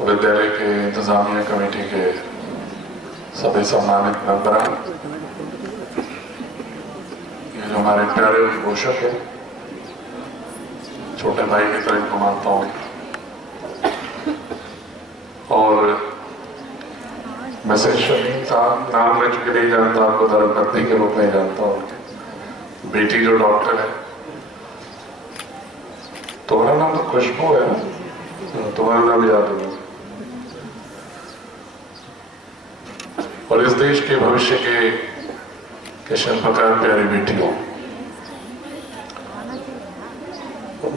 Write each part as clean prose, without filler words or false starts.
विद्यालय के इंतजामिया कमेटी के सभी सम्मानित मेंबरान, ये जो हमारे प्यारे उद्घोषक है, छोटे भाई की तरह इनको मानता हूँ, और मैं से शमीम साहब नाम ले चुके नहीं जानता, आपको धर्मपत्नी के रूप में जानता हूँ। बेटी जो डॉक्टर है, तुम्हारा नाम तो खुशबू है ना, तुम्हारा नाम याद होगा। और इस देश के भविष्य के शिल्पकार प्यारी बेटियों,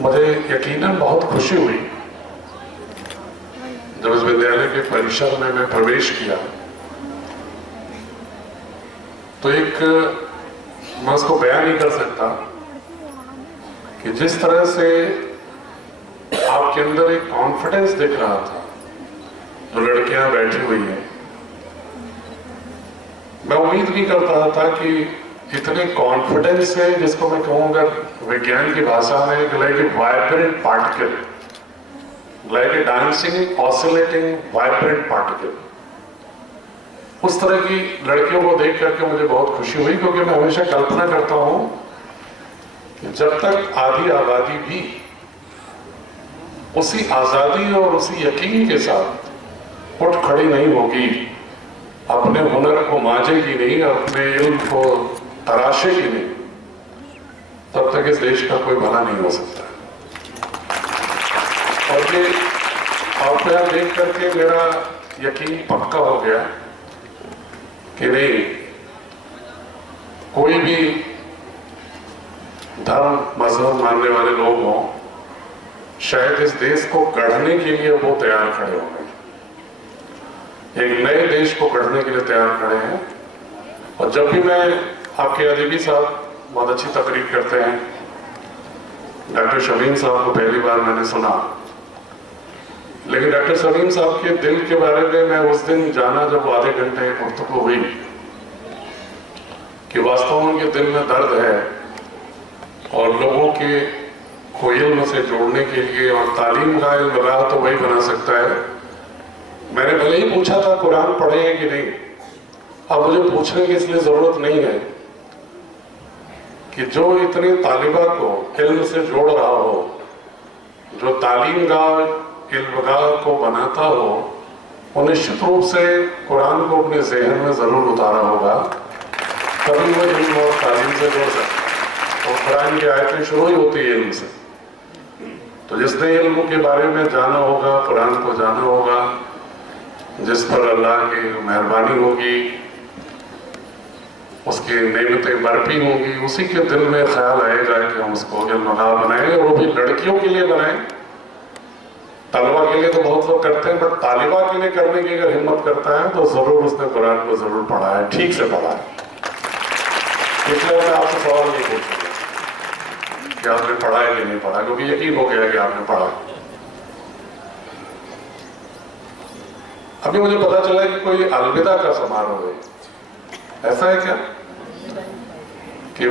मुझे यकीनन बहुत खुशी हुई जब इस विद्यालय के परिसर में मैं प्रवेश किया, तो एक मैं उसको बयान नहीं कर सकता कि जिस तरह से आपके अंदर एक कॉन्फिडेंस दिख रहा था। जो लड़कियां बैठी हुई हैं, मैं उम्मीद नहीं करता था कि इतने कॉन्फिडेंस से, जिसको मैं कहूँगा विज्ञान की भाषा में like a vibrant particle, like a dancing oscillating vibrant particle, उस तरह की लड़कियों को देख करके मुझे बहुत खुशी हुई। क्योंकि मैं हमेशा कल्पना करता हूं कि जब तक आधी आबादी भी उसी आजादी और उसी यकीन के साथ उठ खड़ी नहीं होगी, अपने हुनर को मांझेगी नहीं, अपने इल्म को तराशेगी नहीं, तब तक इस देश का कोई भला नहीं हो सकता। और ये आपको यहां देख करके मेरा यकीन पक्का हो गया कि नहीं, कोई भी धर्म मजहब मानने वाले लोग हों, शायद इस देश को गढ़ने के लिए वो तैयार खड़े होंगे, एक नए देश को गढ़ने के लिए तैयार खड़े हैं। और जब भी मैं, आपके अदीबी साहब बहुत अच्छी तकरीर करते हैं, डॉक्टर शमीम साहब को पहली बार मैंने सुना, लेकिन डॉक्टर शमीम साहब के दिल के बारे में मैं उस दिन जाना जब आधे घंटे गुफ्तगू हुई कि वास्तव में उनके दिल में दर्द है और लोगों के को इल्म से जोड़ने के लिए, और तालीम का इल्म राह तो वही बना सकता है। मैंने भले ही पूछा था कुरान पढ़े हैं कि नहीं, अब मुझे पूछने की इसलिए जरूरत नहीं है कि जो इतने तालिबा को इल्म से जोड़ रहा हो, जो तालीम गाह इल्मगाह को बनाता हो, वो निश्चित रूप से कुरान को अपने ज़हन में जरूर उतारा होगा, तभी वो इल्म और तालीम से जोड़ सकता। और कुरान की आयतें शुरू ही होती है इल्म से। तो जिसने इल्म के बारे में जाना होगा, कुरान को जाना होगा, जिस पर अल्लाह की मेहरबानी होगी, उसकी नेमतें बरपी होंगी, उसी के दिल में ख्याल आएगा कि हम उसको इल्मगाह बनाएं, और वो भी लड़कियों के लिए बनाएं। तालिबा के लिए तो बहुत लोग करते हैं, बट तालिबा के लिए करने की अगर हिम्मत करता है तो जरूर उसने कुरान को जरूर पढ़ा है, ठीक से पढ़ा है। इसलिए मैं आपसे सवाल नहीं पूछूंगा कि आपने पढ़ा है कि नहीं पढ़ा, क्योंकि यकीन हो गया कि आपने पढ़ा। अभी मुझे पता चला कि कोई अलविदा का समारोह है, ऐसा है क्या कि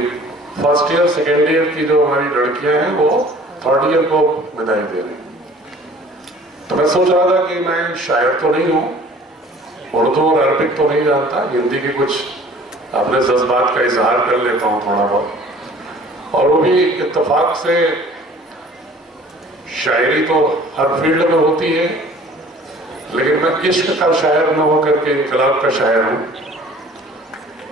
फर्स्ट ईयर सेकेंड ईयर की जो हमारी लड़कियां हैं वो थर्ड ईयर को विदाई दे रही। तो मैं सोच रहा था कि मैं शायर तो नहीं हूँ, उर्दू और अरबिक तो नहीं जानता, हिंदी के कुछ अपने जज्बात का इजहार कर लेता हूँ थोड़ा बहुत, और वो भी इत्तेफाक से शायरी तो हर फील्ड में होती है, लेकिन मैं इश्क का शायर न होकर के इनकलाब का शायर हूँ,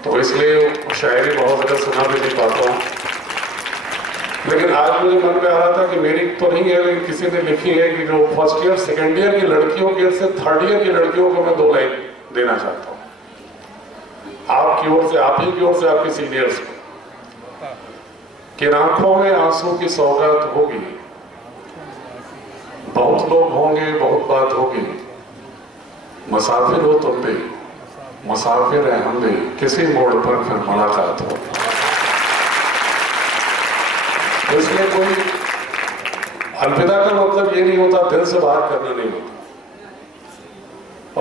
तो इसलिए शायरी बहुत ज़्यादा सुना भी नहीं पाता हूँ। लेकिन आज मुझे मन में आ रहा था कि मेरी तो नहीं है, लेकिन किसी ने लिखी है कि जो फर्स्ट ईयर सेकेंड ईयर की लड़कियों के से थर्ड ईयर की लड़कियों को मैं 2 लाइन देना चाहता हूँ, आपकी ओर से, आप ही की ओर से, आपके सीनियर्स को, कि आंखों में आंसू की सौगात होगी, बहुत लोग होंगे, बहुत बात होगी, मुसाफिर हो तुम भी, मुसाफिर हैं हम भी, किसी मोड़ पर फिर मुलाकात हो। इसलिए कोई अलविदा का मतलब ये नहीं होता दिल से बात करना नहीं होता।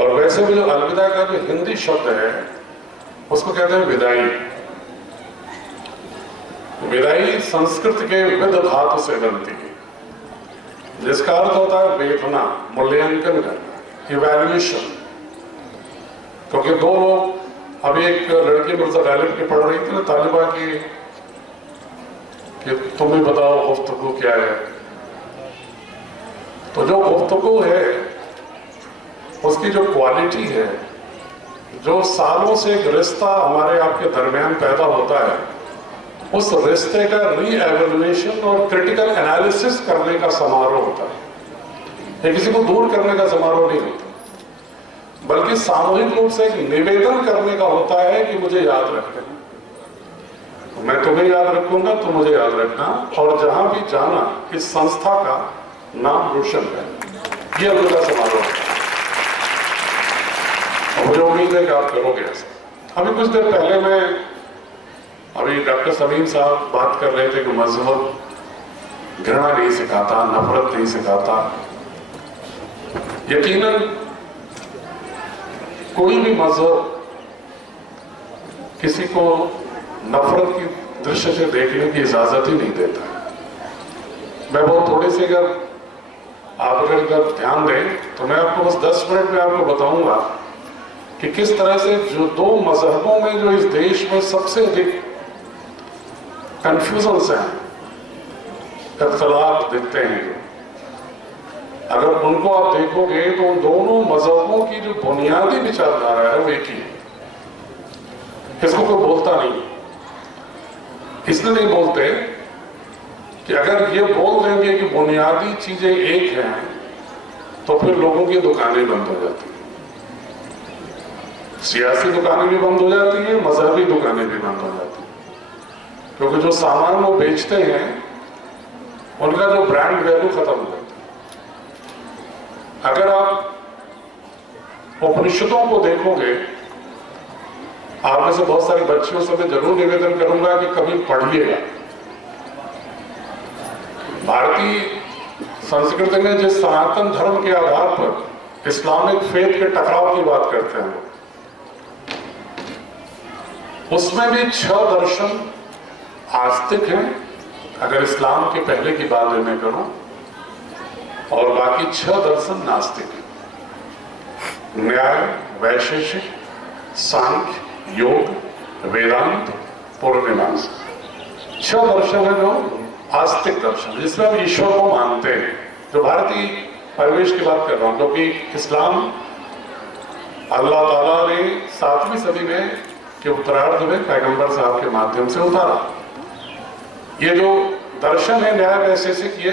और वैसे भी जो अलविदा का जो हिंदी शब्द है उसको कहते हैं विदाई। विदाई संस्कृत के विद धातु से बनती है, जिसका अर्थ होता है वेदना, मूल्यांकन करना। इवैल्यूएशन, क्योंकि दो लोग, अभी एक लड़की मिर्जा गालिब की पढ़ रही थी ना तालिबा की, कि तुम ही बताओ गुफ्तगू क्या है। तो जो गुफ्तगू है उसकी जो क्वालिटी है, जो सालों से एक रिश्ता हमारे आपके दरमियान पैदा होता है, उस रिश्ते का री-एवैल्यूएशन और क्रिटिकल एनालिसिस करने का समारोह होता है। ये किसी को दूर करने का समारोह नहीं होता, बल्कि सामूहिक रूप से एक निवेदन करने का होता है कि मुझे याद रखना, मैं तुम्हें याद रखूंगा, तुम मुझे याद रखना, और जहां भी जाना इस संस्था का नाम रोशन है। ये अलविदा समारोह है और मुझे उम्मीद है कि आप करोगे ऐसा। अभी कुछ देर पहले मैं, अभी डॉक्टर समीम साहब बात कर रहे थे कि मजहब घृणा नहीं सिखाता, नफरत नहीं सिखाता। यकीनन कोई भी मजहब किसी को नफरत की दृश्य से देखने की इजाजत ही नहीं देता है। मैं बहुत थोड़ी सी, अगर आप अगर ध्यान दें तो मैं आपको बस 10 मिनट में आपको बताऊंगा कि किस तरह से जो दो मजहबों में जो इस देश में सबसे अधिक कंफ्यूजन्स हैं, इख्तलाफ दिखते हैं, अगर उनको आप देखोगे तो उन दोनों मजहबों की जो बुनियादी विचारधारा है वो एक ही है। इसको कोई बोलता नहीं, इसलिए नहीं बोलते कि अगर ये बोल देंगे कि बुनियादी चीजें एक हैं तो फिर लोगों की दुकानें बंद हो जाती हैं, सियासी दुकानें भी बंद हो जाती हैं, मजहबी दुकानें भी बंद हो जाती हैं, क्योंकि जो सामान वो बेचते हैं उनका जो ब्रांड वैल्यू खत्म हो जाता है। अगर आप उपनिषदों को देखोगे, आप में से बहुत सारी बच्चियों से मैं जरूर निवेदन करूंगा कि कभी पढ़िएगा। भारतीय संस्कृति में जिस सनातन धर्म के आधार पर इस्लामिक फेथ के टकराव की बात करते हैं, उसमें भी 6 दर्शन आस्तिक हैं, अगर इस्लाम के पहले की बात मैं करूं, और बाकी 6 दर्शन नास्तिक हैं। न्याय, वैशेषिक, सांख्य, योग, वेदांत, पूर्वमीमांसा, 6 दर्शन है जो आस्तिक दर्शन, जिसमें हम ईश्वर को मानते हैं। जो भारतीय परिवेश की बात कर रहा हूं, क्योंकि इस्लाम अल्लाह ताला ने 7वीं सदी में के उत्तरार्ध में पैगंबर साहब के माध्यम से उतारा। ये जो दर्शन है न्याय वैशेषिक, ये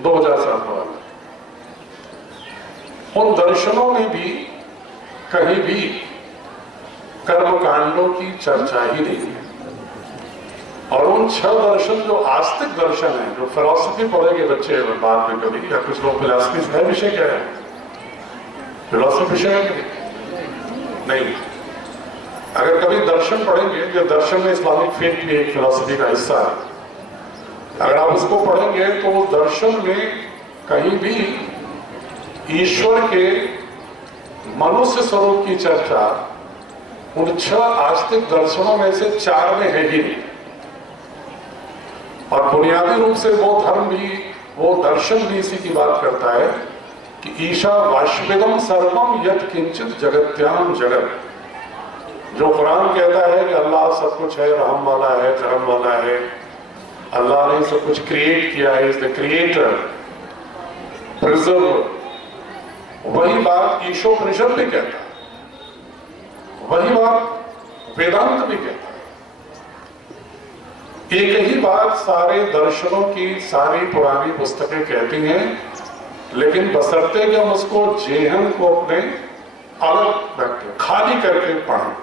2000 साल पुराना। उन दर्शनों में भी कहीं भी कर्म कांडों की चर्चा ही नहीं है। और उन 6 दर्शन जो आस्तिक दर्शन है, जो फिलॉसफी पढ़ेंगे बच्चे बाद में कभी, या कुछ लोग फिलॉसफी से विषय क्या है, फिलॉसफी विषय है कि नहीं। अगर कभी दर्शन पढ़ेंगे, जो दर्शन में इस्लामिक फेथ भी एक फिलॉसफी का हिस्सा है, अगर आप उसको पढ़ेंगे तो उस दर्शन में कहीं भी ईश्वर के मनुष्य स्वरूप की चर्चा उन 6 आस्तिक दर्शनों में से 4 में है ही नहीं। और बुनियादी रूप से वो धर्म भी, वो दर्शन भी इसी की बात करता है कि ईशा वाश्विदम सर्वम यत् किंचित जगत्याम जगत। जो कुरान कहता है कि अल्लाह सब कुछ है, रहम वाला है, करम वाला है, अल्लाह ने सब कुछ क्रिएट किया है, इज द क्रिएटर, प्रिजर्वर, वही बात ईशोपनिषद भी कहता है, वही बात वेदांत भी कहता है। एक ही बात सारे दर्शनों की सारी पुरानी पुस्तकें कहती हैं, लेकिन बशर्ते कि हम उसको जेहन को अपने अलग रखें, खाली करके पढ़ें।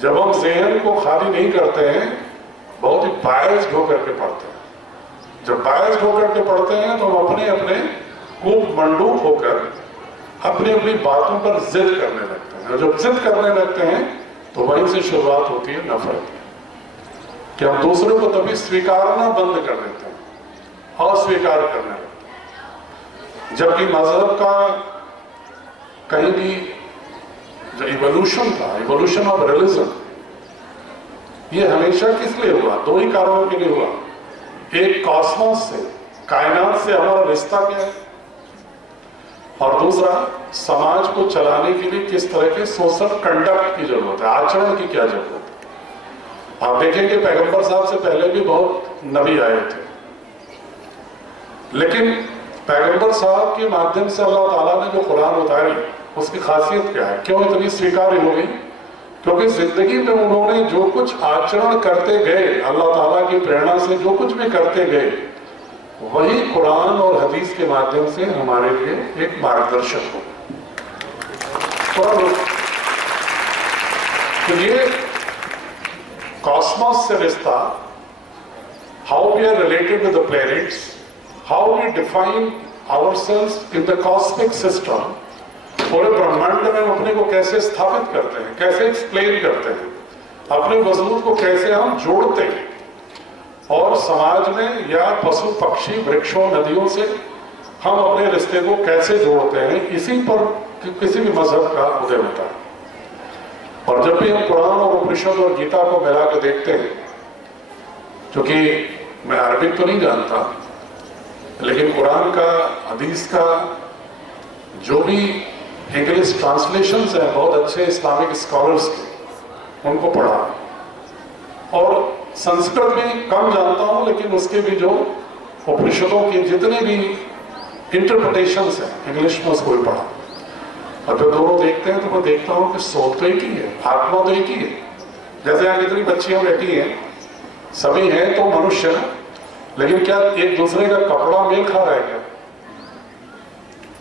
जब हम जेहन को खाली नहीं करते हैं, बहुत ही बायस्ड होकर के पढ़ते हैं। जब बायस्ड होकर के पढ़ते हैं तो हम अपने अपने कूप मंडूक होकर अपनी अपनी बातों पर जिद करने लगते हैं। जब जिद करने लगते हैं तो वहीं से शुरुआत होती है नफरत की, कि हम दूसरों को तभी स्वीकारना बंद कर देते हैं, अस्वीकार करने लगते हैं। जबकि मजहब का कहीं भी जो इवोल्यूशन था, इवोल्यूशन ऑफ रिलीजन, ये हमेशा किस लिए हुआ? 2 ही कारणों के लिए हुआ। एक, कॉस्मोस से, कायनात से हमारा रिश्ता क्या है, और दूसरा, समाज को चलाने के लिए किस तरह के सोशल कंडक्ट की जरूरत है, आचरण की क्या जरूरत है। आप देखेंगे पैगंबर साहब से पहले भी बहुत नबी आए थे, लेकिन पैगंबर साहब के माध्यम से अल्लाह ताला ने जो कुरान उतारी, उसकी खासियत क्या है, क्यों इतनी स्वीकार्य हो गई? क्योंकि जिंदगी में उन्होंने जो कुछ आचरण करते गए, अल्लाह ताला की प्रेरणा से जो कुछ भी करते गए, वही कुरान और हदीस के माध्यम से हमारे लिए एक मार्गदर्शक हो। तो ये कॉस्मोस से रिश्ता, how we are related with the planets, how we define ourselves in the cosmic system, पूरे ब्रह्मांड में हम अपने को कैसे स्थापित करते हैं, कैसे एक्सप्लेन करते हैं, अपने वजूद को कैसे हम जोड़ते हैं, और समाज में या पशु पक्षी वृक्षों नदियों से हम अपने रिश्ते को कैसे जोड़ते हैं, इसी पर किसी भी मजहब का उदय होता है। और जब भी हम कुरान और उपनिषद और गीता को मिला के देखते हैं, क्योंकि मैं अरबिक तो नहीं जानता, लेकिन कुरान का, हदीस का जो भी इंग्लिश ट्रांसलेशंस हैं बहुत अच्छे इस्लामिक स्कॉलर्स के, उनको पढ़ा। और संस्कृत भी कम जानता हूं, लेकिन उसके भी जो उपनिषदों के जितने भी इंटरप्रिटेशंस हैं इंग्लिश में, उसको भी पढ़ा। और जब दोनों देखते हैं तो मैं देखता हूं कि सोल तो एक ही है, आत्मा तो एक ही है। जैसे यहाँ जितनी बच्चियां बैठी हैं, सभी हैं तो मनुष्य ना, लेकिन क्या एक दूसरे का कपड़ा मेल खा रहा है क्या?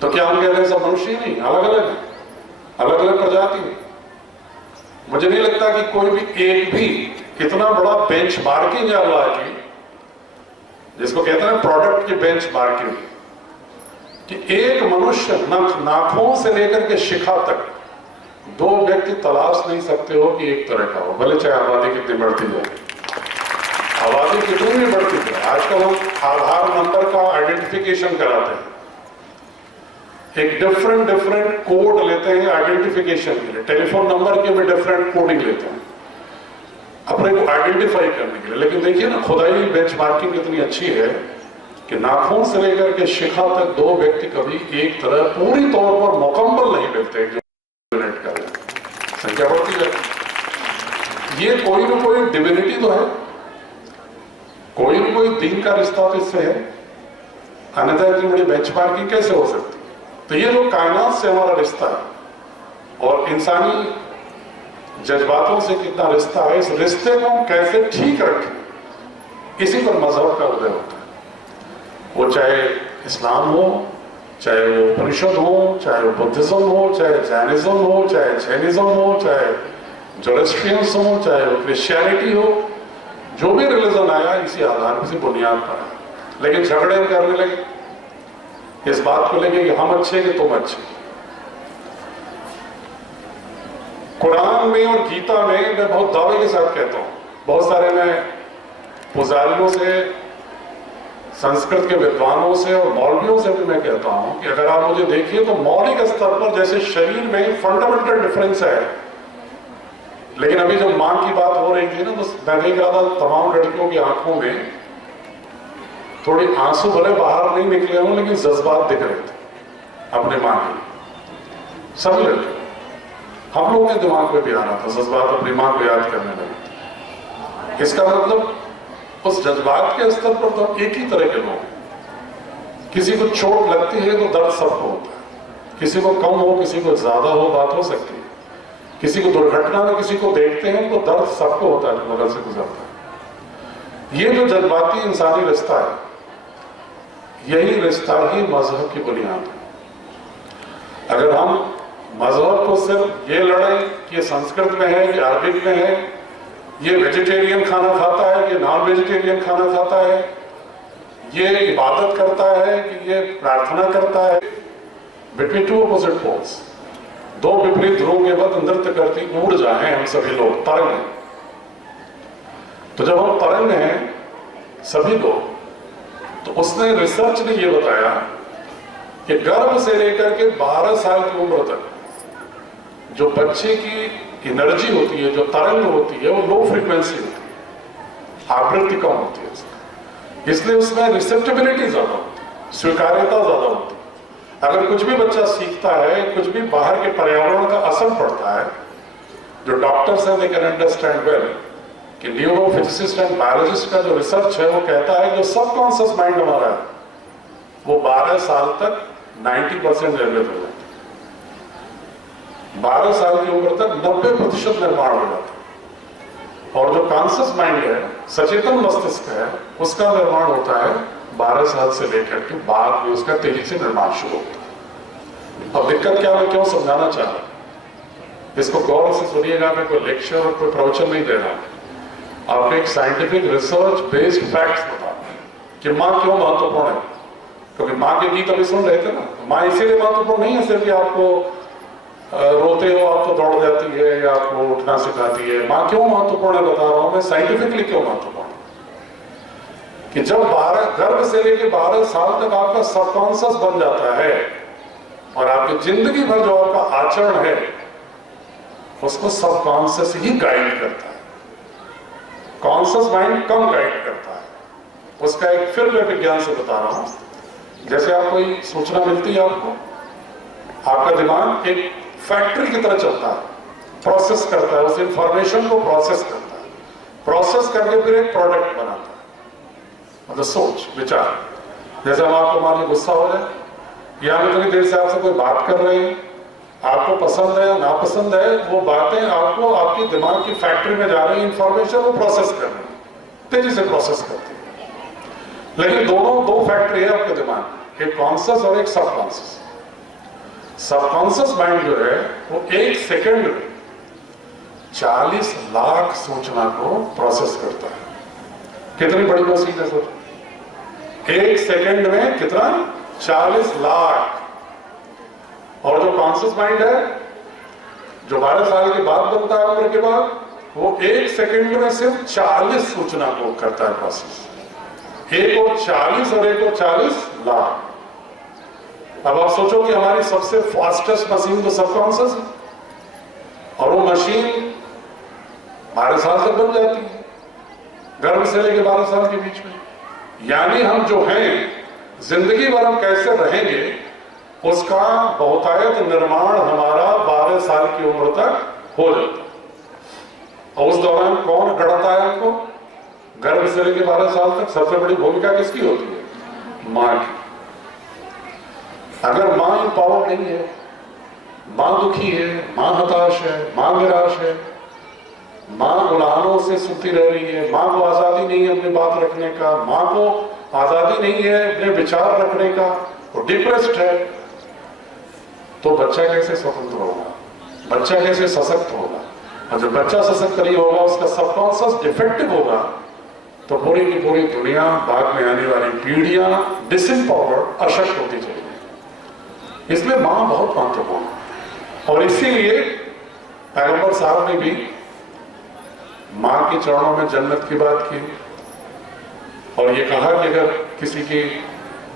तो क्या हम कह रहे हैं सब मनुष्य ही नहीं, अलग अलग है, अलग अलग प्रजाति है। मुझे नहीं लगता कि कोई भी एक भी इतना बड़ा बेंच मार्किंग है अल्लाह की, जिसको कहते हैं प्रोडक्ट की बेंच मार्किंग, कि एक मनुष्य नाखून से लेकर के शिखा तक दो व्यक्ति तलाश नहीं सकते हो कि एक तरह का हो, भले चाहे आबादी कितनी बढ़ती जाए, आबादी कितनी भी बढ़ती जाए। आजकल हम आधार नंबर का आइडेंटिफिकेशन कराते हैं, एक डिफरेंट कोड लेते हैं आइडेंटिफिकेशन के लिए, टेलीफोन नंबर के भी डिफरेंट कोडिंग लेते हैं अपने को आइडेंटिफाई करने के लिए। लेकिन देखिए ना, खुदाई बेंचमार्किंग कितनी अच्छी है कि नाखून से लेकर के शिखा तक दो व्यक्ति कभी एक तरह पूरी तौर पर मुकम्मल नहीं मिलते, जो करें संख्या बढ़ती है। ये कोई ना कोई डिविनिटी तो है, कोई ना कोई दीन का रिश्ता तो इससे है, अन्यथा इतनी बड़ी बेंचमार्किंग कैसे हो सकती? तो ये जो कायनात से हमारा रिश्ता है और इंसानी जज्बातों से कितना रिश्ता है, इस रिश्ते को हम कैसे ठीक रखें, इसी पर मजहब का उदय होता है। वो चाहे इस्लाम हो, चाहे वो उपनिषद हो, चाहे वो बुद्धिज्म हो, चाहे जैनिज्म हो, चाहे जैनिज्म हो, चाहे जोरोस्ट्रियंस हो, चाहे वो क्रिश्चियनिटी हो, जो भी रिलीजन आया इसी आधार से बुनियाद पर है। लेकिन झगड़े करने लगे इस बात को लेके कि हम अच्छे कि तुम अच्छे। कुरान में और गीता में मैं बहुत दावे के साथ कहता हूं, बहुत सारे मैं पुजारियों से, संस्कृत के विद्वानों से और मौलवियों से भी मैं कहता हूं कि अगर आप मुझे देखिए तो मौलिक स्तर पर जैसे शरीर में फंडामेंटल डिफरेंस है, लेकिन अभी जब मां की बात हो रही थी ना, तो मैं देख रहा था तमाम लड़कियों की आंखों में थोड़ी आंसू भले बाहर नहीं निकले हों, लेकिन जज्बात दिख रहे थे अपने मां के। सब लड़के, हम लोगों के दिमाग में भी आ रहा था जज्बात, अपनी मां को याद करने लगे। इसका मतलब उस जज्बात के स्तर पर तो एक ही तरह के लोग, किसी को चोट लगती है तो दर्द सबको होता है, किसी को कम हो, किसी को ज्यादा हो, बात हो सकती है, किसी को दुर्घटना में किसी को देखते हैं तो दर्द सबको होता है, बगल से गुजरता है। ये जो जज्बाती इंसानी रिश्ता है, यही रिश्ता ही मजहब की बुनियाद है। अगर हम मजहब को सिर्फ ये लड़ें कि ये संस्कृत में है, ये अरबिक में है, ये वेजिटेरियन खाना खाता है, ये नॉन वेजिटेरियन खाना खाता है, ये इबादत करता है कि ये प्रार्थना करता है, बिटवीन टू अपोजिट पोल्स, दो विपरीत ध्रुवों के बाद नृत्य करती ऊर्जा है हम सभी लोग, तरंग हैं। तो जब हम तरंग हैं सभी लोग, तो उसने रिसर्च ने ये बताया कि गर्भ से लेकर के 12 साल की उम्र तक जो बच्चे की एनर्जी होती है, जो तरंग होती है, वो लो फ्रीक्वेंसी होती है, आवृत्ति कम होती है, इसलिए उसमें रिसेप्टिबिलिटी ज्यादा होती है, स्वीकार्यता ज्यादा होती है। अगर कुछ भी बच्चा सीखता है, कुछ भी बाहर के पर्यावरण का असर पड़ता है, जो डॉक्टर्स हैं दे कैन अंडरस्टैंड वेल कि न्यूरोफिजिसिस्ट एंड बायोलॉजिस्ट का जो रिसर्च है वो कहता है जो सबकॉन्शियस माइंड हमारा है वो 12 साल तक 90% डेवलप हो जाता है। 12 साल की उम्र तक 90% निर्माण हो जाता है। और जो कॉन्शियस माइंड है, सचेतन मस्तिष्क है, उसका निर्माण होता है 12 साल से लेकर के बाद में उसका तेजी से निर्माण शुरू होता है। अब दिक्कत क्या, मैं क्यों समझाना चाह रहा हूं, इसको गौर से सुनिएगा। मैं कोई लेक्चर और कोई प्रवचन नहीं दे रहा, आपको एक साइंटिफिक रिसर्च बेस्ड फैक्ट्स बता कि माँ क्यों महत्वपूर्ण है। क्योंकि माँ के गीत अभी सुन रहे थे ना, माँ इसीलिए महत्वपूर्ण नहीं है सिर्फ कि आपको रोते हो आप तो दौड़ जाती है या आपको उठना सिखाती है। माँ क्यों महत्वपूर्ण है बता रहा हूं मैं, साइंटिफिकली क्यों महत्वपूर्ण है कि जब 12 गर्भ से लेकर 12 साल तक आपका सबकॉन्शियस बन जाता है और आपकी जिंदगी भर जो आपका आचरण है उसको सबकॉन्शियस ही गाइड करता है, कॉन्शियस माइंड कम गाइड करता है। उसका एक फिर मैं विज्ञान से बता रहा हूं, जैसे आप कोई सूचना मिलती है आपको, आपका दिमाग एक फैक्ट्री की तरह चलता है, प्रोसेस करता है, उस इंफॉर्मेशन को प्रोसेस करता है, प्रोसेस करके फिर एक प्रोडक्ट बनाता है, मतलब सोच विचार। जैसे हम आपको मान लो गुस्सा हो जाए या हम इतनी देर से आपसे कोई बात कर रहे हैं, आपको पसंद है या नापसंद है, वो बातें आपको आपके दिमाग की फैक्ट्री में जा रही इंफॉर्मेशन वो प्रोसेस कर रही है, तेजी से प्रोसेस करती है। लेकिन दोनों दो फैक्ट्री है आपके दिमाग, एक कॉन्शियस और एक सबकॉन्शियस। सबकॉन्शियस माइंड जो है वो एक सेकंड में 40 लाख सूचना को प्रोसेस करता है। कितनी बड़ी मशीन है सोचो, एक सेकंड में कितना, 40 लाख। और जो कॉन्शियस माइंड है जो 12 साल के बाद बनता है उम्र के बाद, वो एक सेकंड में सिर्फ 40 सूचना को करता है प्रोसेस, एक और 40 और एक और 40 लाख। अब आप सोचो कि हमारी सबसे फास्टेस्ट मशीन तो सबकॉन्शियस है और वो मशीन 12 साल तक बन जाती है, गर्भ से लेकर 12 साल के बीच में। यानी हम जो हैं जिंदगी भर हम कैसे रहेंगे उसका बहुतायत निर्माण हमारा 12 साल की उम्र तक हो जाता है। और उस दौरान कौन गढ़ता है हमको, गर्भ से लेकर 12 साल तक सबसे बड़ी भूमिका किसकी होती है, मां की। अगर मां इंपावर नहीं है, मां दुखी है, मां हताश है, मां निराश है, मां गुलामों से सुती रह रही है, मां को आजादी नहीं है अपनी बात रखने का, मां को आजादी नहीं है अपने विचार रखने का, वो डिप्रेस्ड है, तो बच्चा कैसे स्वतंत्र होगा, बच्चा कैसे सशक्त होगा। और जब बच्चा सशक्त नहीं होगा, उसका सबकॉन्शियस डिफेक्टिव होगा, तो पूरी की पूरी दुनिया, बाद में आने वाली पीढ़ियां डिसएम्पावर्ड, अशक्त होती चलेगी। इसलिए मां बहुत महत्वपूर्ण है। और इसीलिए पैगंबर साहब ने भी मां के चरणों में जन्नत की बात की और ये कहा कि अगर किसी की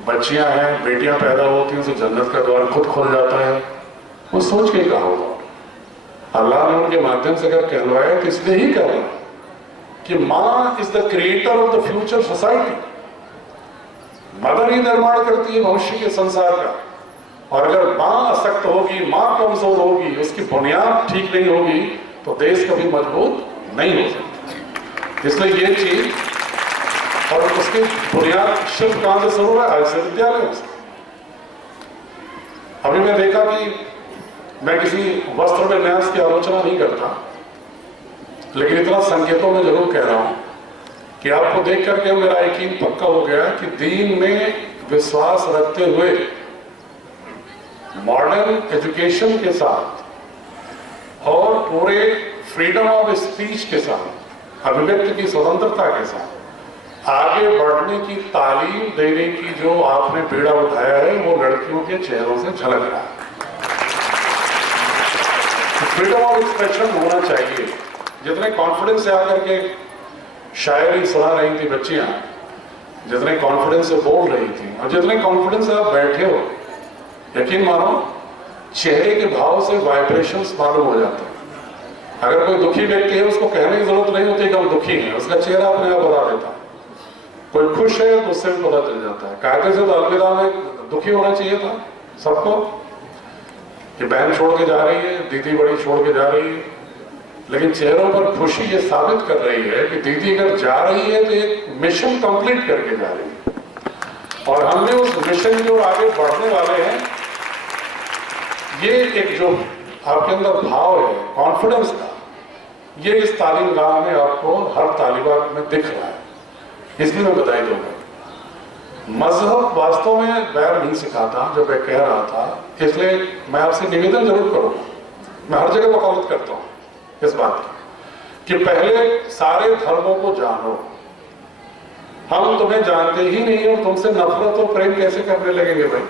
बच्चियां हैं, बेटियां पैदा होती हैं, तो जन्नत का द्वार खुद खुल जाता है। वो सोच के कहा होगा, अल्लाह ने उनके माध्यम से अगर कहलवाया तो इसलिए ही कह रहा कि maa is the creator of the future society. Mother ही निर्माण करती है भविष्य के संसार का। और अगर मां अशक्त होगी, मां कमजोर होगी, उसकी बुनियाद ठीक नहीं होगी, तो देश कभी मजबूत नहीं हो सकता। इसलिए ये चीज, और उसकी बुनियाद शिल्प कहां से शुरू है, आज से विद्यालय से। अभी मैं देखा कि मैं किसी वस्त्र विन्यास की आलोचना नहीं करता, लेकिन इतना संकेतों में जरूर कह रहा हूं कि आपको देख करके मेरा यकीन पक्का हो गया कि दीन में विश्वास रखते हुए मॉडर्न एजुकेशन के साथ और पूरे फ्रीडम ऑफ स्पीच के साथ, अभिव्यक्ति की स्वतंत्रता के साथ आगे बढ़ने की तालीम देने की जो आपने बीड़ा उठाया है, वो लड़कियों के चेहरों से झलक रहा है। फ्रीडम ऑफ एक्सप्रेशन होना चाहिए। जितने कॉन्फिडेंस से आकर के शायरी सुना रही थी बच्चियां, जितने कॉन्फिडेंस से बोल रही थी और जितने कॉन्फिडेंस से आप बैठे हो, यकीन मानो चेहरे के भाव से वाइब्रेशंस मालूम हो जाते हैं। अगर कोई दुखी व्यक्ति है, उसको कहने की जरूरत नहीं होती कि हम दुखी हैं, उसका चेहरा अपने आप बता देता है। कोई खुश है तो उससे भी पता चल जाता है। कायदे से तो अलविदा में दुखी होना चाहिए था, सबको, कि बहन छोड़ के जा रही है, दीदी बड़ी छोड़ के जा रही है, लेकिन चेहरों पर खुशी ये साबित कर रही है कि दीदी अगर जा रही है तो एक मिशन कंप्लीट करके जा रही है। और हमने उस मिशन जो आगे बढ़ने वाले हैं, ये एक जो आपके अंदर भाव है कॉन्फिडेंस का, ये इस तालीम गाह में आपको हर तालिबा में दिख रहा है। इसलिए मैं बधाई दूंगा। मजहब वास्तव में बैर नहीं सिखाता, जो मैं कह रहा था, इसलिए मैं आपसे निवेदन जरूर करूंगा, मैं हर जगह वकालत करता हूं इस बात की, कि पहले सारे धर्मों को जानो। हम तुम्हें जानते ही नहीं और तुमसे नफरत और प्रेम कैसे करने लगेंगे भाई?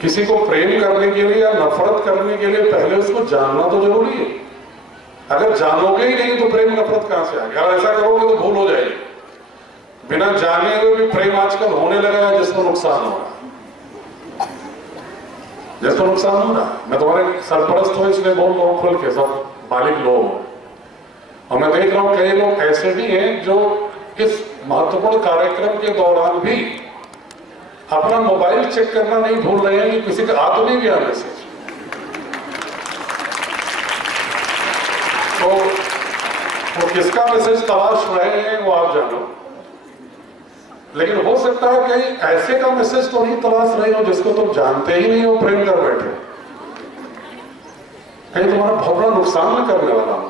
किसी को प्रेम करने के लिए या नफरत करने के लिए पहले उसको जानना तो जरूरी है। अगर जानोगे ही नहीं तो प्रेम नफरत कहां से आ गया? अगर ऐसा करोगे तो भूल हो जाएगी। बिना जाने हुए भी प्रेम आजकल होने लगा है, जिसको नुकसान हो रहा है, जिसको नुकसान हो रहा है। मैं तुम्हारे सरपरस्त हूं इसलिए बोल रहा हूं खुल के, सब मालिक लोग। और मैं देख रहा हूं कई लोग ऐसे भी हैं जो इस महत्वपूर्ण कार्यक्रम के दौरान भी अपना मोबाइल चेक करना नहीं भूल रहे हैं कि किसी का आ तो नहीं गया मैसेज। तो वो किसका मैसेज तलाश रहे हैं वो आप जानो, लेकिन हो सकता है कहीं ऐसे का मैसेज तो नहीं तलाश रहे हो जिसको तुम जानते ही नहीं हो, प्रेम कर बैठे, कहीं तुम्हारा बहुत बड़ा नुकसान न करने वाला हो।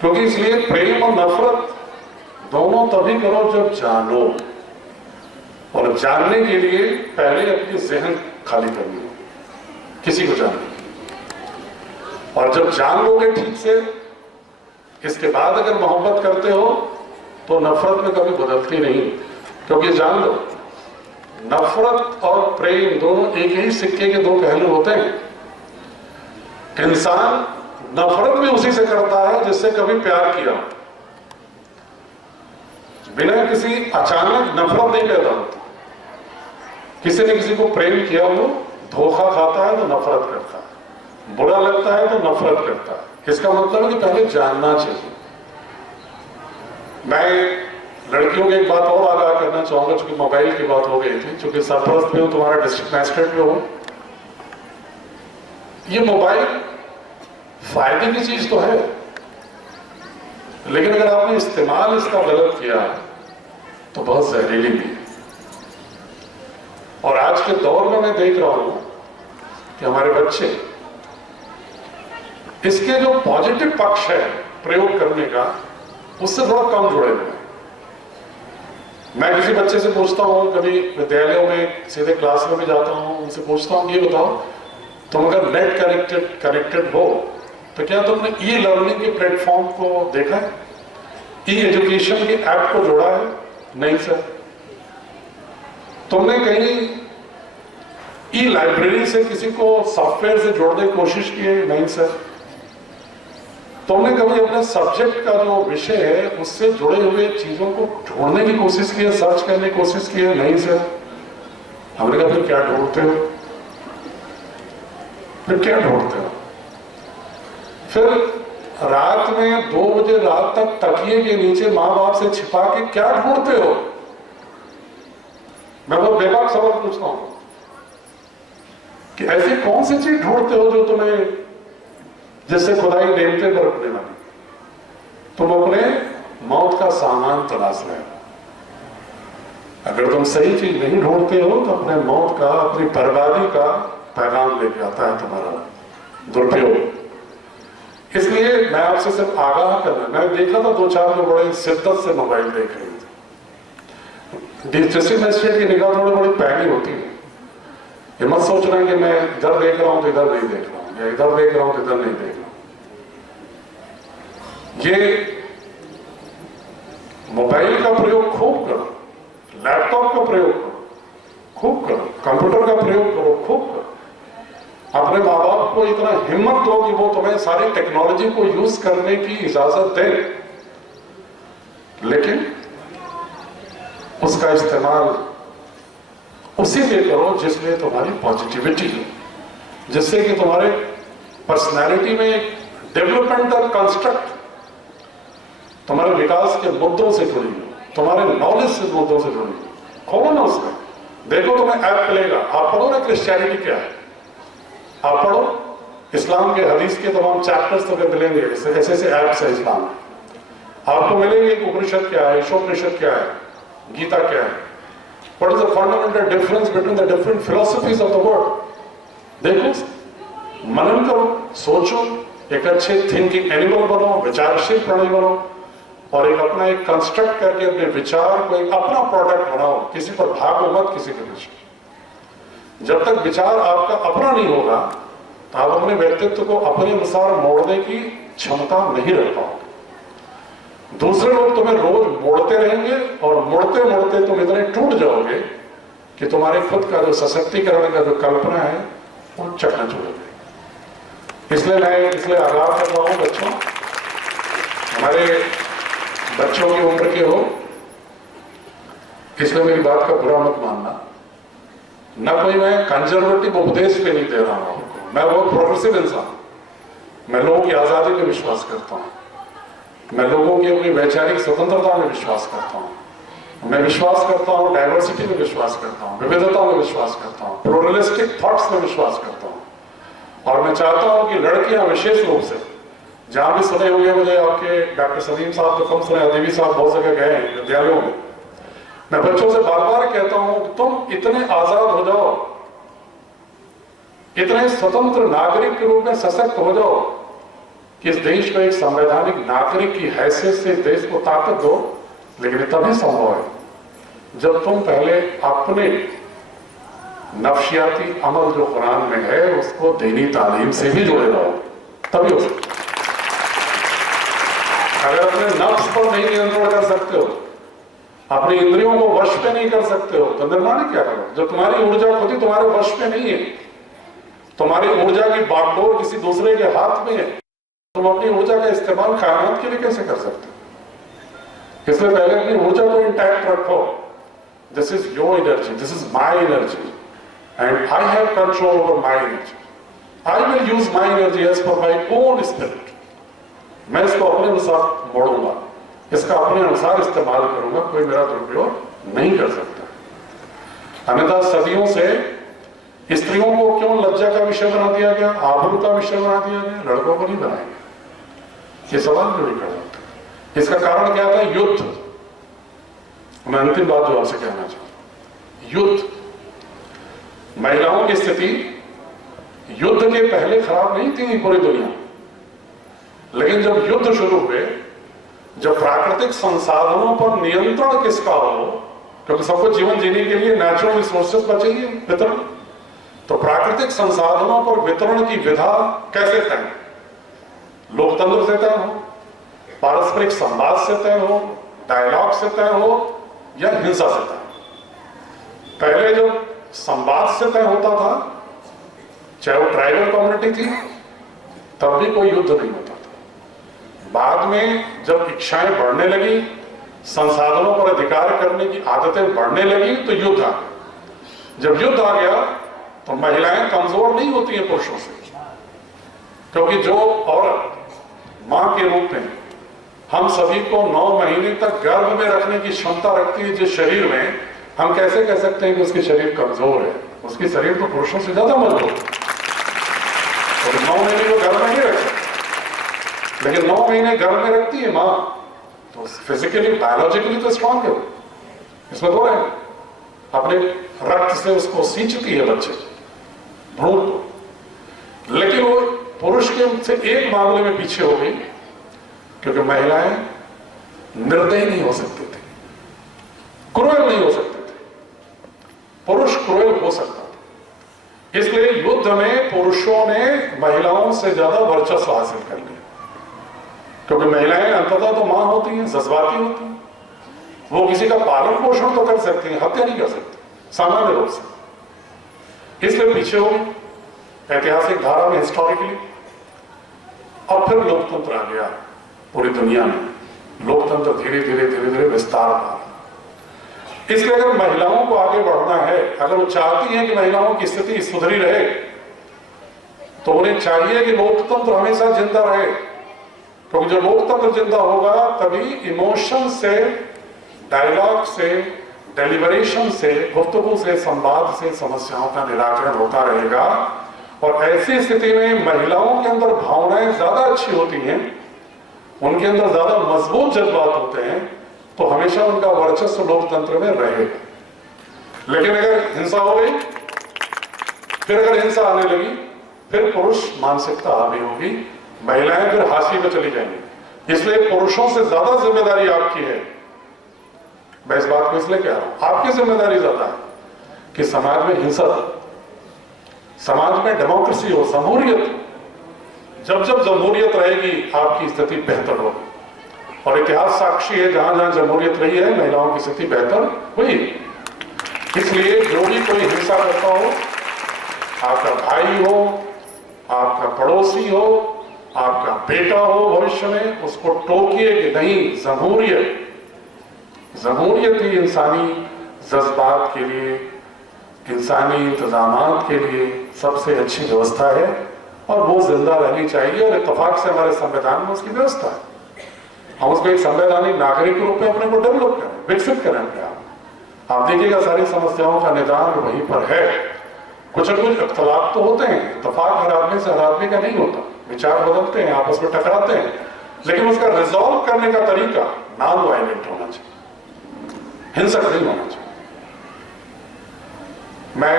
क्योंकि इसलिए प्रेम और नफरत दोनों तभी करो जब जानो, और जानने के लिए पहले अपनी जहन खाली करनी हो किसी को जानने। और जब जान लोगे ठीक से, इसके बाद अगर मोहब्बत करते हो तो नफरत में कभी बदलती नहीं। क्योंकि जान लो, नफरत और प्रेम दोनों एक ही सिक्के के दो पहलू होते हैं। इंसान नफरत भी उसी से करता है जिससे कभी प्यार किया। बिना किसी अचानक नफरत नहीं पैदा होती। किसी ने किसी को प्रेम किया, वो धोखा खाता है तो नफरत करता है, बुरा लगता है तो नफरत करता है। इसका मतलब है कि पहले जानना चाहिए। मैं लड़कियों की एक बात और आगाह करना चाहूंगा, चूंकि मोबाइल की बात हो गई थी, चूंकि सरपरस्त में हो, तुम्हारा डिस्ट्रिक्ट मैजिस्ट्रेट में हो, ये मोबाइल फायदे की चीज तो है, लेकिन अगर आपने इस्तेमाल इसका गलत किया तो बहुत जहरीली भी है। और आज के दौर में मैं देख रहा हूं कि हमारे बच्चे इसके जो पॉजिटिव पक्ष है प्रयोग करने का, उससे थोड़ा कम जुड़े हुए हैं। मैं किसी बच्चे से पूछता हूं, कभी विद्यालयों में सीधे क्लास में भी जाता हूं, उनसे पूछता हूं ये बताओ तुम अगर नेट कनेक्टेड हो तो क्या तुमने ई लर्निंग के प्लेटफॉर्म को देखा है? ई एजुकेशन के ऐप को जोड़ा है? नहीं सर। तुमने कहीं ई लाइब्रेरी से किसी को सॉफ्टवेयर से जोड़ने की कोशिश की है? नहीं सर। तुमने कभी अपने सब्जेक्ट का जो विषय है उससे जुड़े हुए चीजों को ढूंढने की कोशिश की है, सर्च करने की कोशिश की है? नहीं सर। हमने कहा फिर क्या ढूंढते हो? फिर क्या ढूंढते हो? फिर रात में 2 बजे रात तक तकिए के नीचे माँ बाप से छिपा के क्या ढूंढते हो? मैं बहुत बेबाक सवाल पूछता हूं कि ऐसी कौन सी चीज ढूंढते हो जो तुम्हें, जिससे खुदाई नेमते पर रखने वाली? तुम अपने मौत का सामान तलाश रहे हो। अगर तुम सही चीज नहीं ढूंढते हो तो अपने मौत का, अपनी बर्बादी का पैगाम लेके आता है तुम्हारा दुरुपयोग। इसलिए मैं आपसे सिर्फ आगाह करना, मैंने देखा था 2-4 लोग बड़े शिद्दत से मोबाइल देख रहे थे। डिस्ट्रिक्ट मैजिस्ट्रेट की निगाह थोड़ी बड़ी पैनी होती है। ये मत सोचना कि मैं इधर देख रहा हूं तो इधर नहीं देख रहा हूं, या इधर देख रहा हूं तो इधर नहीं देख रहा हूं। ये मोबाइल का प्रयोग खूब करो, लैपटॉप का प्रयोग करो, खूब करो, कंप्यूटर का प्रयोग करो, खूब करो। अपने माँ बाप को इतना हिम्मत दो कि वो तुम्हें सारी टेक्नोलॉजी को यूज करने की इजाजत दे, लेकिन उसका इस्तेमाल उसी लिए करो जिसमें तुम्हारी पॉजिटिविटी हो, जिससे कि तुम्हारे पर्सनैलिटी में डेवलपमेंटल कंस्ट्रक्ट, तुम्हारे विकास के मुद्दों से जुड़ी हो, तुम्हारे नॉलेज से मुद्दों से जुड़ी हो। खोलो ना उसमें, देखो तुम्हें ऐप मिलेगा, आप पढ़ो ना क्रिश्चियनिटी क्या है, आप पढ़ो इस्लाम के हदीस के तमाम चैप्टर्स तुम्हें मिलेंगे, ऐसे ऐसे ऐप्स है इस्लाम, आपको मिलेंगे कि उपनिषद क्या है, ईशोपनिषद क्या है, गीता क्या है, what is the fundamental difference between the different philosophies of the world. देखो, मनन करो, सोचो, एक अच्छे थिंकिंग एनिमल बनो, विचारशील प्राणी बनो, और एक अपना एक कंस्ट्रक्ट करके अपने विचार को एक अपना प्रोडक्ट बनाओ, किसी पर भागो मत, किसी के पीछे। जब तक विचार आपका अपना नहीं होगा तो आप अपने व्यक्तित्व को अपने अनुसार मोड़ने की क्षमता नहीं रख पाओगे। दूसरे लोग तुम्हें रोज मोड़ते रहेंगे और मुड़ते मुड़ते तुम इतने टूट जाओगे कि तुम्हारे खुद का जो सशक्तिकरण का जो कल्पना है वो चकनाचूर हो जाएगी। इसलिए आगाह कर रहा हूं बच्चों, हमारे बच्चों की उम्र के हो, इसलिए मेरी बात का बुरा मत मानना, न कोई मैं कंजर्वेटिव उपदेश पे नहीं दे रहा हूं, मैं बहुत प्रोग्रेसिव इंसान, मैं लोगों की आजादी में विश्वास करता हूं, मैं लोगों की अपनी वैचारिक स्वतंत्रता में विश्वास करता हूं, मैं विश्वास करता हूं डाइवर्सिटी में विश्वास करता हूं, विविधता में विश्वास करता हूं, प्लुरलिस्टिक थॉट्स में विश्वास करता हूं, और मैं चाहता हूं कि लड़कियां विशेष रूप से, जहां भी सुने होंगे मुझे आपके डॉक्टर सलीम साहब तो कम सुने, अदीबी साहब बहुत जगह गए हैं विद्यालयों में, मैं बच्चों से बार बार कहता हूं कि तुम इतने आजाद हो जाओ, इतने स्वतंत्र नागरिक के रूप में सशक्त हो जाओ कि इस देश को एक संवैधानिक नागरिक की हैसियत से देश को ताकत दो। लेकिन तभी संभव है जब तुम पहले अपने नफ्सियाती अमल जो कुरान में है उसको दीनी तालीम से भी जुड़े रहो, तभी हो सकता। अगर अपने नफ्स पर नहीं नियंत्रण कर सकते हो, अपनी इंद्रियों को वश पे नहीं कर सकते हो, तो निर्माण क्या करो? जब तुम्हारी ऊर्जा खुद ही तुम्हारे वश पे नहीं है, तुम्हारी ऊर्जा की बागडोर किसी दूसरे के हाथ में है, तुम अपनी ऊर्जा का इस्तेमाल कायनात के लिए कैसे कर सकते हो? इसलिए पहले अपनी ऊर्जा को इंटैक्ट रखो। This is your energy, this is my energy and I have control over my energy, I will use my energy as per my own spirit. मैं इसको अपने अनुसार मोड़ूंगा, इसका अपने अनुसार इस्तेमाल करूंगा, कोई मेरा दुरुपयोग नहीं कर सकता। अन्यथा सदियों से स्त्रियों को क्यों लज्जा का विषय बना दिया गया, आबरू का विषय बना दिया गया, लड़कों को नहीं बनाया गया? ये सवाल क्यों नहीं कर सकते? इसका कारण क्या था? युद्ध। मैं अंतिम बात जो आपसे कहना चाहता हूं, युद्ध। महिलाओं की स्थिति युद्ध के पहले खराब नहीं थी पूरी दुनिया, लेकिन जब युद्ध शुरू हुए, जब प्राकृतिक संसाधनों पर नियंत्रण किसका हो, क्योंकि सबको जीवन जीने के लिए नेचुरल रिसोर्सेज पर चाहिए वितरण, तो प्राकृतिक संसाधनों पर वितरण की विधा कैसे तय? लोकतंत्र से तय हो, पारस्परिक संवाद से तय हो, डायलॉग से तय हो, या हिंसा से तय? पहले जब संवाद से तय होता था, चाहे वो ट्राइबल कम्युनिटी थी, तब भी कोई युद्ध नहीं होता था। बाद में जब इच्छाएं बढ़ने लगी, संसाधनों पर अधिकार करने की आदतें बढ़ने लगी, तो युद्ध आ गया। जब युद्ध आ गया तो महिलाएं कमजोर नहीं होती हैं पुरुषों से, क्योंकि जो औरत मां के रूप में हम सभी को 9 महीने तक गर्भ में रखने की क्षमता रखती है, जिस शरीर में, हम कैसे कह सकते हैं कि उसकी शरीर कमजोर है? उसकी शरीर तो पुरुषों से ज्यादा मजबूत है। तो 9 महीने को गर्भ में नहीं रख सकते, लेकिन 9 महीने गर्भ में रखती है मां, तो फिजिकली बायोलॉजिकली तो स्ट्रांग है, इसमें दो है। अपने रक्त से उसको सींचती है बच्चे भ्रूण को, लेकिन वो पुरुष के से एक मामले में पीछे हो गई, क्योंकि महिलाएं निर्दयी नहीं हो सकती थी, क्रूएल नहीं हो सकते थे, पुरुष क्रूएल हो सकता था। इसलिए युद्ध में पुरुषों ने महिलाओं से ज्यादा वर्चस्व हासिल कर लिया, क्योंकि महिलाएं अंततः तो मां होती हैं, जज्बाती होती हैं, वो किसी का पालन पोषण तो कर सकती हैं, हत्या नहीं कर सकती सामान्य रूप से। इसलिए पीछे हो गई ऐतिहासिक धारा में, हिस्टोरिकली। और फिर लोकतंत्र आ गया पूरी दुनिया में, लोकतंत्र धीरे धीरे विस्तार पा रहा। इसलिए अगर महिलाओं को आगे बढ़ना है, अगर वो चाहती हैं कि महिलाओं की स्थिति सुधरी रहे, तो उन्हें चाहिए कि लोकतंत्र हमेशा जिंदा रहे, क्योंकि जब लोकतंत्र जिंदा होगा तभी इमोशन से, डायलॉग से, डेलिबरेशन से, गुफ्तगू से, संवाद से समस्याओं का निराकरण होता रहेगा। और ऐसी स्थिति में महिलाओं के अंदर भावनाएं ज्यादा अच्छी होती हैं, उनके अंदर ज्यादा मजबूत जज्बात होते हैं, तो हमेशा उनका वर्चस्व लोकतंत्र में रहेगा। लेकिन अगर हिंसा हो गई, फिर अगर हिंसा आने लगी, फिर पुरुष मानसिकता हावी होगी, महिलाएं फिर हाशिए पे चली जाएंगी। इसलिए पुरुषों से ज्यादा जिम्मेदारी आपकी है। मैं इस बात को इसलिए कह रहा हूं, आपकी जिम्मेदारी ज्यादा है कि समाज में हिंसा हो, समाज में डेमोक्रेसी हो, जमहूरियत। जब जब जमहूरियत रहेगी आपकी स्थिति बेहतर होगी। और इतिहास साक्षी है, जहां जहां जमहूरियत रही है महिलाओं की स्थिति बेहतर हुई। इसलिए जो भी कोई हिंसा करता हो, आपका भाई हो, आपका पड़ोसी हो, आपका बेटा हो, भविष्य में उसको टोकिए कि नहीं, जमहूरियत ही इंसानी जज्बात के लिए, इंसानी इंतजामात के लिए सबसे अच्छी व्यवस्था है और वो जिंदा रहनी चाहिए। और इत्तेफाक से हमारे संविधान में उसकी व्यवस्था है। हम उसको एक संवैधानिक नागरिक के रूप में अपने को डेवलप करें, विकसित करें अपने आप देखिएगा सारी समस्याओं का निदान वहीं पर है। कुछ न कुछ इख्तलाफ तो होते हैं, इत्तेफाक हर आदमी से हर आदमी का नहीं होता, विचार बदलते हैं, आपस में टकराते हैं, लेकिन उसका रिजॉल्व करने का तरीका नॉन वायलेंट होना चाहिए, हिंसक नहीं होना चाहिए। मैं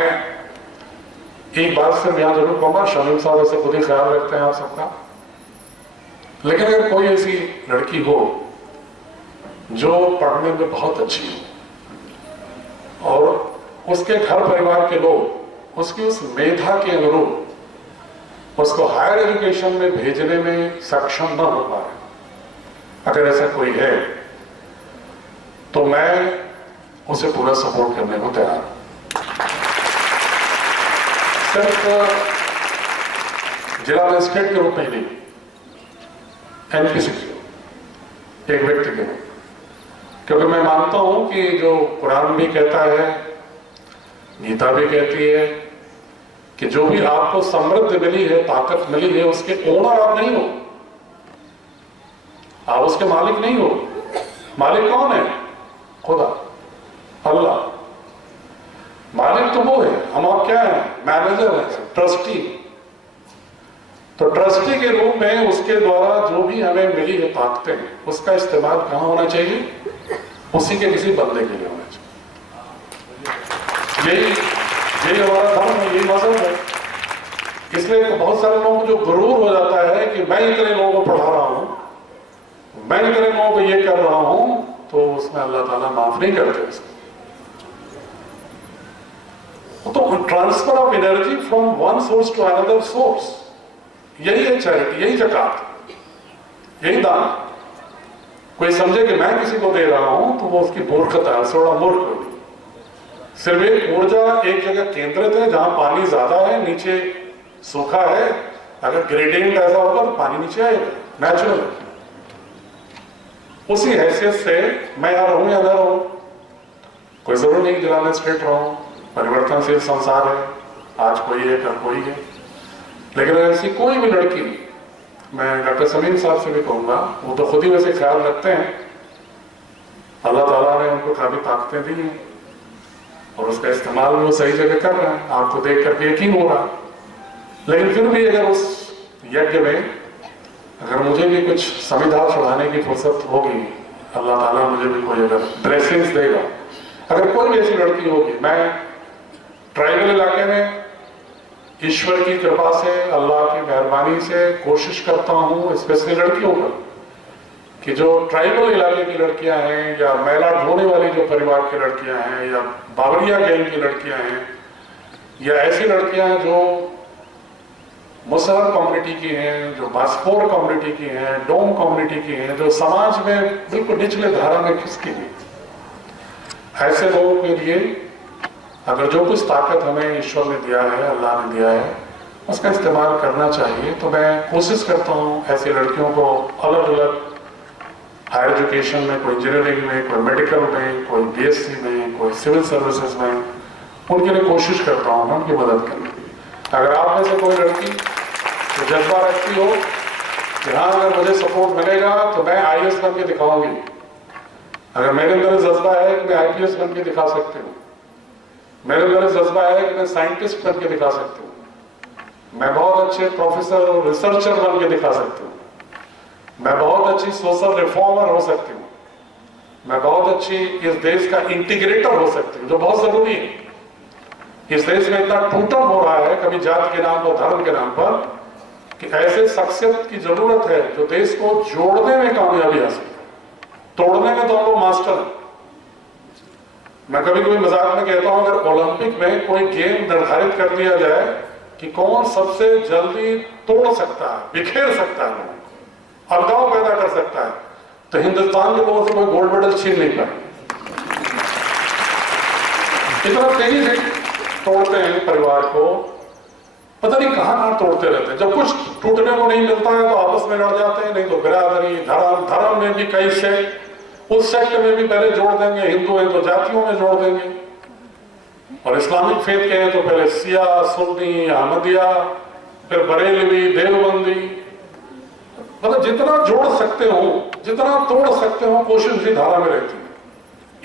एक बात से यहां जरूर कहूंगा, शमीम साहब ऐसे खुद ही ख्याल रखते हैं आप सबका, लेकिन अगर कोई ऐसी लड़की हो जो पढ़ने में बहुत अच्छी हो और उसके घर परिवार के लोग उसकी उस मेधा के अनुरूप उसको हायर एजुकेशन में भेजने में सक्षम न हो पाए, अगर ऐसा कोई है तो मैं उसे पूरा सपोर्ट करने को तैयार हूं। सिर्फ जिला मजिस्ट्रेट के रूप में ही नहीं, एनपीसी एक व्यक्ति के रूप, क्योंकि मैं मानता हूं कि जो कुरान भी कहता है, गीता भी कहती है कि जो भी आपको समृद्धि मिली है, ताकत मिली है, उसके ओनर आप नहीं हो, आप उसके मालिक नहीं हो। मालिक कौन है? खुदा, अल्लाह। मालिक तो वो है, हम आप क्या है? मैनेजर है, ट्रस्टी। तो ट्रस्टी के रूप में उसके द्वारा जो भी हमें मिली है ताकतें, उसका इस्तेमाल कहां होना चाहिए? उसी के किसी बंदे के लिए होना चाहिए। यही हमारा धर्म है, यही मजहब है। इसलिए तो बहुत सारे लोगों को जो गुरूर हो जाता है कि मैं इतने लोगों को पढ़ा रहा हूं, मैं इतने लोगों को ये कर रहा हूं, तो उसमें अल्लाह ताला माफ नहीं करते उसको। तो transfer of energy from one source to another source, यही है चैरिटी, यही ज़कात, यही दान। कोई समझे कि मैं किसी को दे रहा हूं तो वो उसकी मूर्खता है, थोड़ा मूर्ख होगी। सिर्फ एक ऊर्जा एक जगह केंद्रित है, जहां पानी ज्यादा है, नीचे सूखा है, अगर ग्रेडियंट ऐसा होगा तो पानी नीचे आएगा, नेचुरल। उसी हैसियत से मैं यहां रहूं या ना रहूं, कोई जरूर नहीं जिला मजिस्ट्रेट रहूं, परिवर्तनशील संसार है, आज कोई है कल कोई है। लेकिन ऐसी कोई भी लड़की, मैं डॉक्टर समीम साहब से भी कहूंगा, वो तो खुद ही वैसे ख्याल रखते हैं, अल्लाह ताला ने उनको काफी ताकतें दी हैं और उसका इस्तेमाल वो सही जगह कर रहे हैं, आपको देख करके यकीन हो रहा। लेकिन फिर भी अगर उस यज्ञ में अगर मुझे भी कुछ समिधा चढ़ाने की फुर्सत होगी, अल्लाह ताला मुझे भी कोई अगर ब्लेसिंग्स देगा, अगर कोई भी ऐसी लड़की होगी, मैं ट्राइबल इलाके में ईश्वर की कृपा से, अल्लाह की मेहरबानी से कोशिश करता हूँ, स्पेशली लड़कियों पर, कि जो ट्राइबल इलाके की लड़कियां हैं या महिला ढोने वाली जो परिवार की लड़कियां हैं या बावरिया गैंग की लड़कियां हैं या ऐसी लड़कियां जो मुसलमान कम्युनिटी की हैं, जो बास्कोर कम्युनिटी की हैं, डोम कम्युनिटी की हैं, जो समाज में बिल्कुल निचले धारा में खिसकी हुई, ऐसे लोगों के लिए अगर जो कुछ ताकत हमें ईश्वर ने दिया है, अल्लाह ने दिया है, उसका इस्तेमाल करना चाहिए। तो मैं कोशिश करता हूँ ऐसी लड़कियों को अलग अलग हायर एजुकेशन में, कोई इंजीनियरिंग में, कोई मेडिकल में, कोई बीएससी में, कोई सिविल सर्विसेज में, उनके लिए कोशिश करता हूँ उनकी मदद करने की। अगर आप में से कोई लड़की तो जज्बा रखती हो कि हाँ अगर मुझे सपोर्ट मिलेगा तो मैं आईएएस बन के दिखाऊंगी, अगर मेरे अंदर जज्बा है कि मैं आईपीएस बन के दिखा सकती हूँ, मेरे अंदर जज्बा है कि मैं साइंटिस्ट बन के दिखा सकती हूँ, मैं बहुत अच्छे प्रोफेसर और रिसर्चर बन के दिखा सकती हूँ, मैं बहुत अच्छी सोशल रिफॉर्मर हो सकती हूँ, मैं बहुत अच्छी इस देश का इंटीग्रेटर हो सकती हूँ, जो बहुत जरूरी है। इस देश में इतना टूटन हो रहा है, कभी जाति के नाम पर, धर्म के नाम पर, कि ऐसे शख्सियत की जरूरत है जो देश को जोड़ने में कामयाबी हासिल करे। तोड़ने में तो हम लोग मास्टर हैं। मैं कभी कभी मजाक में कहता हूं, अगर ओलंपिक में कोई गेम निर्धारित कर दिया जाए कि कौन सबसे जल्दी तोड़ सकता है, बिखेर सकता है, अलगाव पैदा कर सकता है, तो हिंदुस्तान के लोगों से कोई गोल्ड मेडल छीन नहीं पाए। इतना तेजी से तोड़ते हैं परिवार को, पता नहीं कहां तोड़ते रहते हैं। जब कुछ टूटने को नहीं मिलता है तो आपस में लड़ जाते हैं, नहीं तो बिरादरी, धर्म में भी कई सेक्ट, उस सेक्ट में भी पहले जोड़ देंगे, हिंदू हैं तो जातियों में जोड़ देंगे, और इस्लामिक फेथ के हैं तो पहले सिया, सुन्नी, अहमदिया, फिर बरेलवी, देवबंदी, मतलब जितना जोड़ सकते हो, जितना तोड़ सकते हो, कोशिश उसी धारा में रहती है।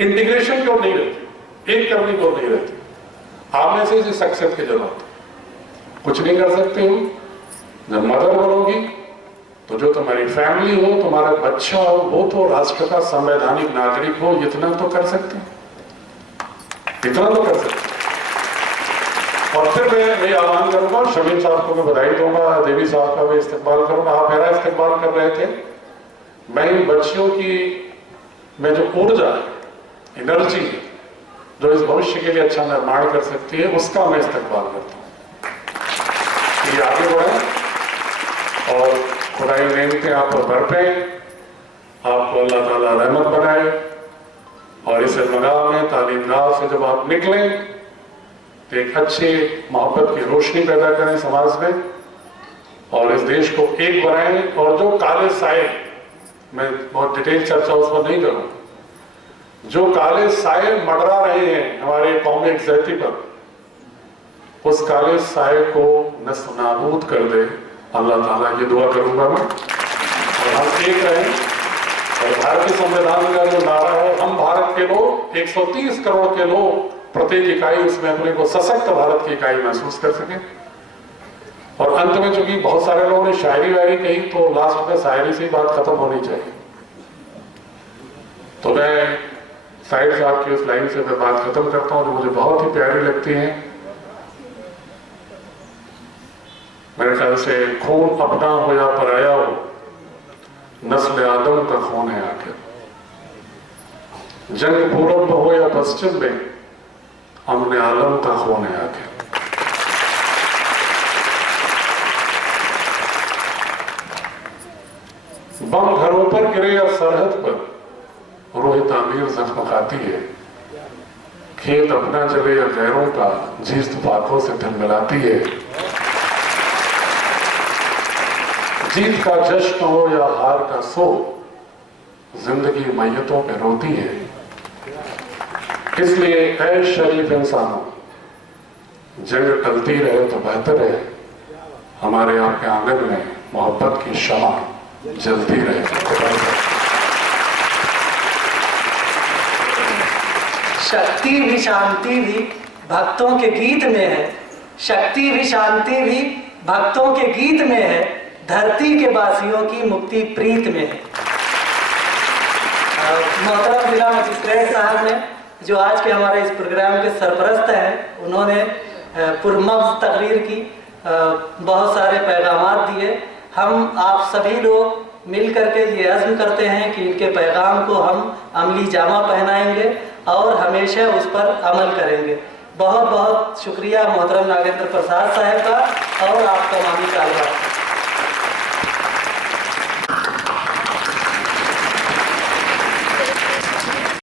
इंटीग्रेशन की ओर नहीं रहती, एक करने की ओर नहीं रहती। आप में से इसी शख्सियत की जरूरत है। कुछ नहीं कर सकते हो, जब मदर बनोगी तो जो तुम्हारी फैमिली हो, तुम्हारा बच्चा हो, वो तो राष्ट्र का संवैधानिक नागरिक हो, इतना तो कर सकते हैं, इतना तो कर सकते हैं। और फिर मैं यही आह्वान करूंगा, शमीम साहब को मैं बधाई दूंगा, देवी साहब का भी इस्तेमाल करूंगा। आप मेरा इस्तेमाल कर रहे थे, मैं इन बच्चियों की में जो ऊर्जा है, एनर्जी है, जो इस भविष्य के लिए अच्छा निर्माण कर सकती है, उसका मैं इस्तेमाल करता हूँ। ये आगे बढ़े और खुदाई नेमतें आप पर बरते, आपको अल्लाह ताला रहमत बनाए, और इस मकाम में तालीमगाह से जब आप निकलें तो एक अच्छी मोहब्बत की रोशनी पैदा करें समाज में, और इस देश को एक बनाएं। और जो काले साए, मैं बहुत डिटेल चर्चा उस पर नहीं करूँ, जो काले साए मंडरा रहे हैं हमारे कौमी यकजहती पर, उस काले साए को नस्ल नाबूद कर दे, अल्लाह ताला की दुआ करूंगा मैं। और हम एक रहें, और भारतीय संविधान का जो नारा है, हम भारत के लोग, 130 करोड़ के लोग प्रत्येक इकाई उसमें अपने को सशक्त भारत की इकाई महसूस कर सके। और अंत में चूंकि बहुत सारे लोगों ने शायरी वायरी कही, तो लास्ट में शायरी से ही बात खत्म होनी चाहिए। तो मैं साहिब साहब की उस लाइन से मैं बात खत्म करता हूं, जो मुझे बहुत ही प्यारी लगती है। मेरे ख्याल से, खून अपना हो या पराया हो, नस्ल आदम का खून है आखिर। जंग पूरब में हो या पश्चिम में, अमन आलम का खून है आखिर। बम घरों पर गिरे या सरहद पर, रोह तामीर जख्म खाती है। खेत अपना जले या गैरों का, जीस्त पाकों से दिल मिलाती है। जीत का जश्न हो या हार का सो, जिंदगी मैयतों पे रोती है। इसलिए ऐ शरीफ इंसानों, जंग टलती रहे तो बेहतर है, हमारे आपके आंगन में मोहब्बत की शमा जलती रहे। शक्ति भी शांति भी भक्तों के गीत में है, शक्ति भी शांति भी भक्तों के गीत में है, धरती के वासियों की मुक्ति प्रीत में है। मोहतरम जिला मजिस्ट्रेट साहब ने, जो आज के हमारे इस प्रोग्राम के सरपरस्त हैं, उन्होंने पुरमग्ज़ तकरीर की, बहुत सारे पैगामात दिए। हम आप सभी लोग मिल करके ये अज़्म करते हैं कि इनके पैगाम को हम अमली जामा पहनाएंगे और हमेशा उस पर अमल करेंगे। बहुत बहुत शुक्रिया मोहतरम नागेंद्र प्रसाद साहब का और आपका मानी तालिबात।